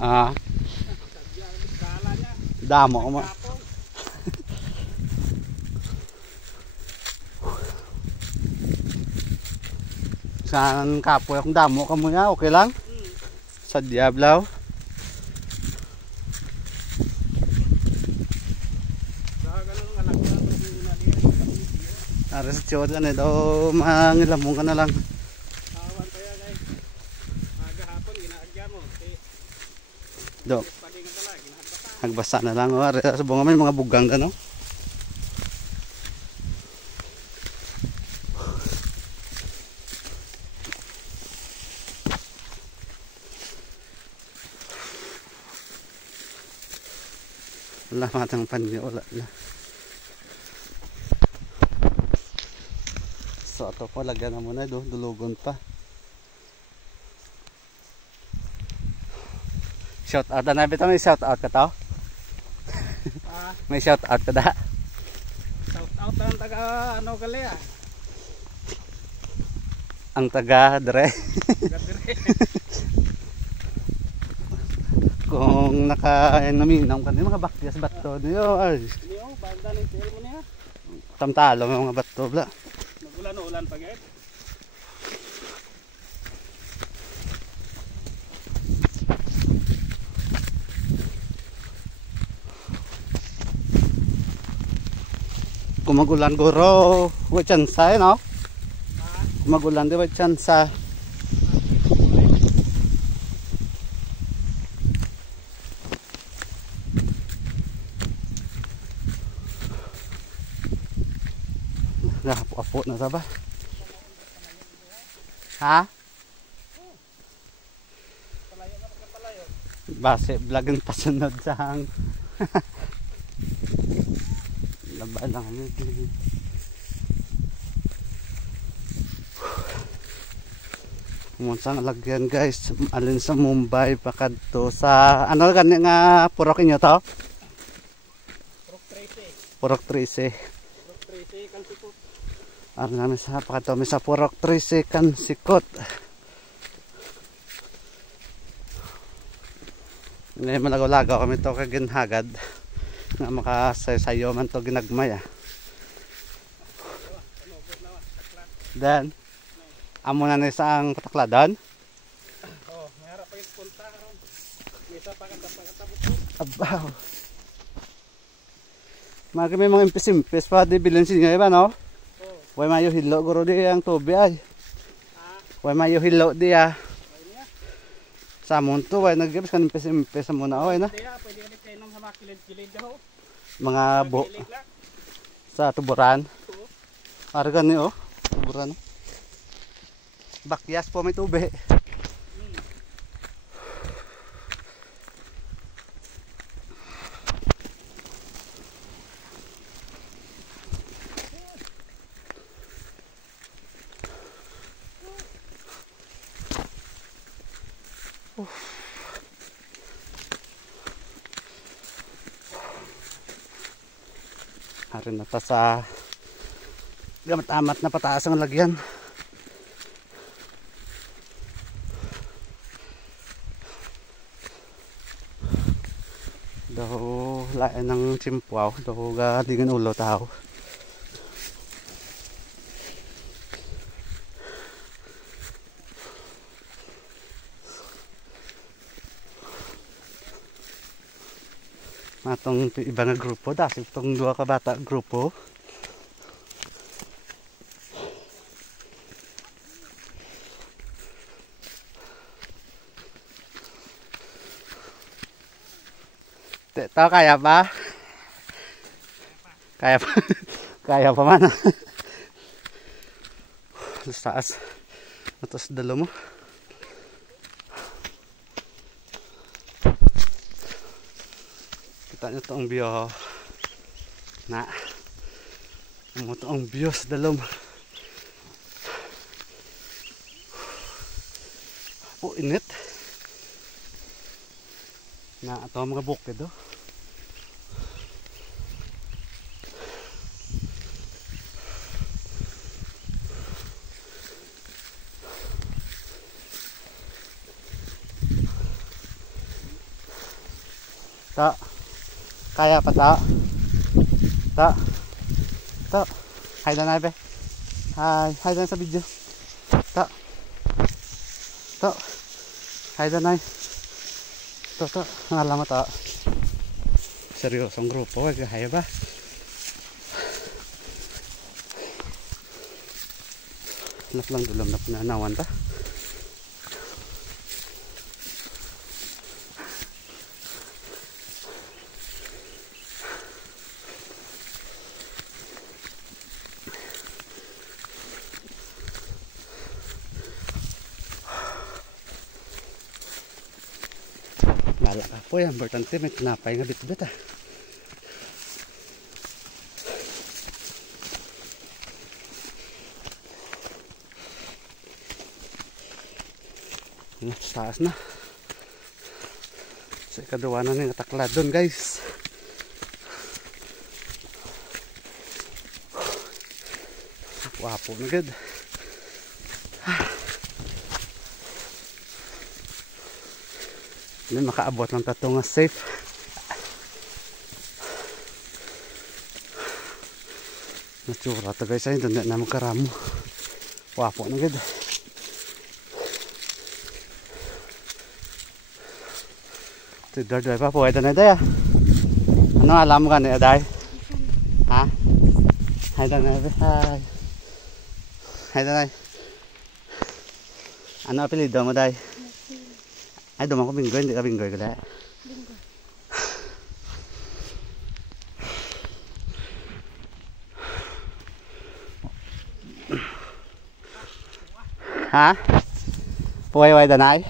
Ah, damo ko mo. Saan kapoy akong damo ka mo ya, okay lang? Sa Diablaw. Aras tiyon na daw mangilamong ka na lang. Awan kaya guys. Agahapon ginaagya mo. Do. Hagbasa na lang. Sa bunga may mga bugang ka no. Wala matang panyo, wala na. So ito po, lagyan na muna do, dulugon pa. Shout out na bitaw, may shout out ka to? May shout out ka da? Shout out ang taga ano gali ah. Ang taga dire. Kung naka-naminam ka din mga bakyas bato niyo ay. Niyo, banda ni trail mo niya. Tamtalo mga bato bla. Nagulan-ulan pa guys. Kung magulan guro, wa tsansa no? Kung magulan di wa tsansa. Apo na sa ba? Ha? Base vlogan pasunod sa hang. Laba lang kami. Munsang lagyan guys, alin sa Mumbai pakadto sa ano gani nga purok inyo to? Purok 13. Purok 13 kan sikot. Ano namin sa pakadto mi sa Purok 13 kan sikot. Ngayon malagaw-lagaw kami to kaginhagad nga makasaysayo man to ginagmay ah. Dan amo na ni sa ang patakladan. Oh, may harap pa yung punta karon. Misa pa kanta-kanta. Abaw. May mga impis-impis pa di bilin siya iba no? Way mayo hilo guro di ang tubi ay. Way mayo hilo di ah. Sa monto way naggibs kan impis-impis sa muna oy na. Pwede ka kainom sa mga kilid-kilid daw. Mga bo sa tuburan. Argan ni oh, tuburan. Bakyas po may tubi. Harin na ta sa gamat-amat na pataas ang lagyan. Daw lain ng chimpwaw, daw galingan ulo tao. Matong iba nga grupo, dahil itong dua ka bata grupo. Tao kaya pa? Kaya pa? Kaya pa man. Sa taas. Atos dalo mo. Kita nyo itong view na mo itong view sa dalom. Po init na ito mga bukid oh. Ta. Kaya pa ta. Ta. Ta. Hi na be. Hi na sa video. Ta. Ta. Hi na. Ta. Ngalamat ta. Seryosong grupo, wag hay ba? Lang dulam na pinanawan ta. Bala ka po yan, importante may tinapay nga bit-bit ah. Taas na. Sa ikaduwa na ng atakla doon guys. Wapo na good. Hindi makaabot ng tato nga safe. Natsura to guys, ay doon na magkaramo. Wapo na good. Tidor doy pa po ito na ito ya. Ano alam mo ka na day? Ha? Hay na na. Hay na na. Ano apelido mo day? Ay dumang ko binggoy, hindi ka binggoy kada. Binggoy. Ha? Puway-way danay?